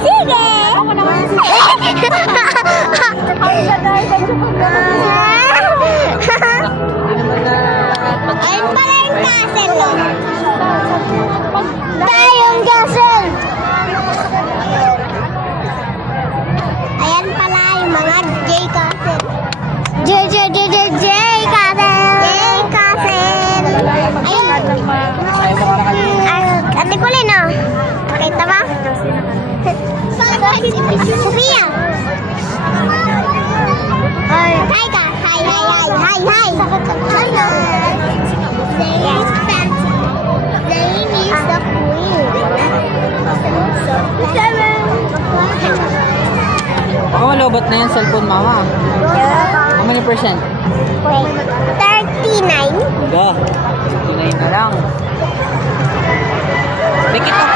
sige. Ako naman. Ayun pala yung castle, oh. Tayo yung castle. Ayan pala yung mga J castle. J castle. J castle. Ayun. Ate Kulin, oh. Nakita ba? Sophia. Hi ka. Hi. Hello. There is Fancy. There is the Queen. Baka malobot na yung cellphone, mama. How many percent? Wait. 39. Ga. Tunay na lang. Make it up